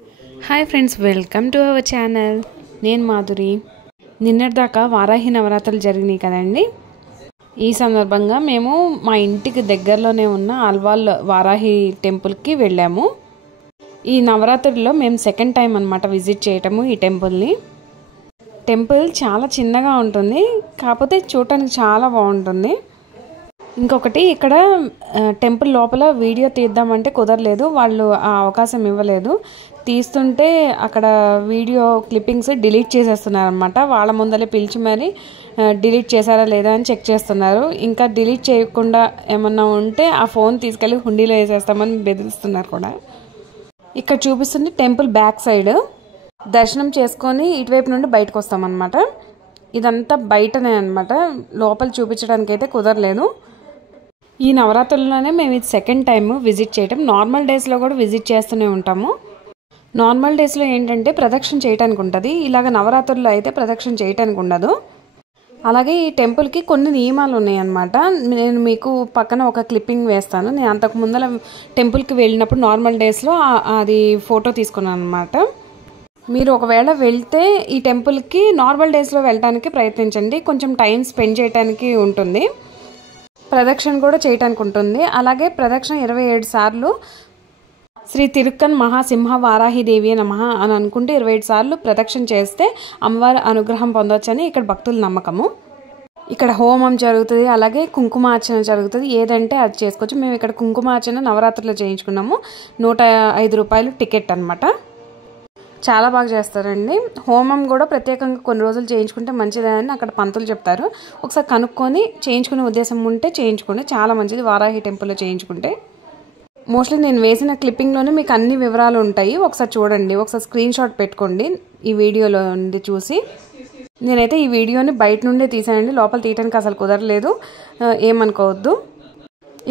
Hi friends welcome to our channel నేను మాధురి నిన్నటిదాకా వారాహి నవరాత్రులు జరిగినాయి కదండి। ఈ సందర్భంగా మేము మా ఇంటికి దగ్గరలోనే ఉన్న ఆల్వాల్ వారాహి టెంపుల్ కి వెళ్ళాము। ఈ నవరాత్రుల్లో మేము సెకండ్ టైం అన్నమాట విజిట్ చేయటము ఈ టెంపుల్ ని। టెంపుల్ చాలా చిన్నగా ఉంటుంది, కాకపోతే చూడడానికి చాలా బాగుంటుంది। ఇంకొకటి ఇక్కడ టెంపుల్ లోపల వీడియో తీద్దామంటే కుదరలేదు, వాళ్ళు ఆ అవకాశం ఇవ్వలేదు। తీస్తుంటే అక్కడ వీడియో క్లిప్పింగ్స్ డిలీట్ చేసేస్తున్నారు అన్నమాట। వాళ్ళ ముందలే పిలిచి మరి డిలీట్ చేశారా లేదా అని చెక్ చేస్తున్నారు। ఇంకా డిలీట్ చేయకుండా ఏమన్నా ఉంటే ఆ ఫోన్ తీసుకెళ్ళి హుండీలో వేసేస్తామని బెదిరిస్తున్నారు కూడా। ఇక్కడ చూపిస్తుంది టెంపుల్ బ్యాక్ సైడ్। దర్శనం చేసుకొని ఇటువైపు నుండి బయటకు వస్తామన్నమాట। ఇదంతా బయటనే అన్నమాట, లోపల చూపించడానికి అయితే కుదరలేదు। ఈ నవరాత్రుల్లోనే మేము ఇది సెకండ్ టైం విజిట్ చేయటం। నార్మల్ డేస్లో కూడా విజిట్ చేస్తూనే ఉంటాము। నార్మల్ డేస్లో ఏంటంటే ప్రదక్షిణ చేయడానికి ఉంటుంది, ఇలాగ నవరాత్రుల్లో అయితే ప్రదక్షిణ చేయడానికి ఉండదు। అలాగే ఈ టెంపుల్కి కొన్ని నియమాలు ఉన్నాయి అన్నమాట। నేను మీకు పక్కన ఒక క్లిప్పింగ్ వేస్తాను। నేను అంతకు ముందర టెంపుల్కి వెళ్ళినప్పుడు నార్మల్ డేస్లో అది ఫోటో తీసుకున్నాను అన్నమాట। మీరు ఒకవేళ వెళ్తే ఈ టెంపుల్కి నార్మల్ డేస్లో వెళ్ళడానికి ప్రయత్నించండి, కొంచెం టైం స్పెండ్ చేయడానికి ఉంటుంది, ప్రదక్షిణ కూడా చేయడానికి ఉంటుంది। అలాగే ప్రదక్షిణ 27 సార్లు శ్రీ తిరుక్కన్ మహాసింహ వారాహి దేవి నమః అని అనుకుంటే 27 సార్లు ప్రదక్షిణ చేస్తే అమ్మవారి అనుగ్రహం పొందొచ్చని ఇక్కడ భక్తుల నమ్మకము। ఇక్కడ హోమం జరుగుతుంది, అలాగే కుంకుమార్చన జరుగుతుంది, ఏదంటే అది చేసుకోవచ్చు। మేము ఇక్కడ కుంకుమార్చన నవరాత్రుల్లో చేయించుకున్నాము, 105 రూపాయలు టికెట్ అన్నమాట। చాలా బాగా చేస్తారండి। హోమం కూడా ప్రత్యేకంగా కొన్ని రోజులు చేయించుకుంటే మంచిదని అక్కడ పంతులు చెప్తారు, ఒకసారి కనుక్కొని చేయించుకునే ఉద్దేశం ఉంటే చేయించుకోండి, చాలా మంచిది వారాహి టెంపుల్లో చేయించుకుంటే। మోస్ట్లీ నేను వేసిన క్లిప్పింగ్లోనే మీకు అన్ని వివరాలు ఉంటాయి, ఒకసారి చూడండి, ఒకసారి స్క్రీన్ షాట్ పెట్టుకోండి ఈ వీడియోలో నుండి చూసి। నేనైతే ఈ వీడియోని బయట నుండే తీసానండి, లోపల తీయడానికి అసలు కుదరలేదు, ఏమనుకోవద్దు।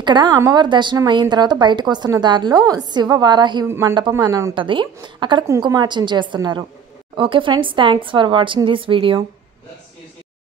ఇక్కడ అమ్మవారి దర్శనం అయిన తర్వాత బయటకు వస్తున్న దారిలో శివ వారాహి మండపం అని ఉంటుంది, అక్కడ కుంకుమార్చన చేస్తున్నారు। Okay friends, thanks for watching this video.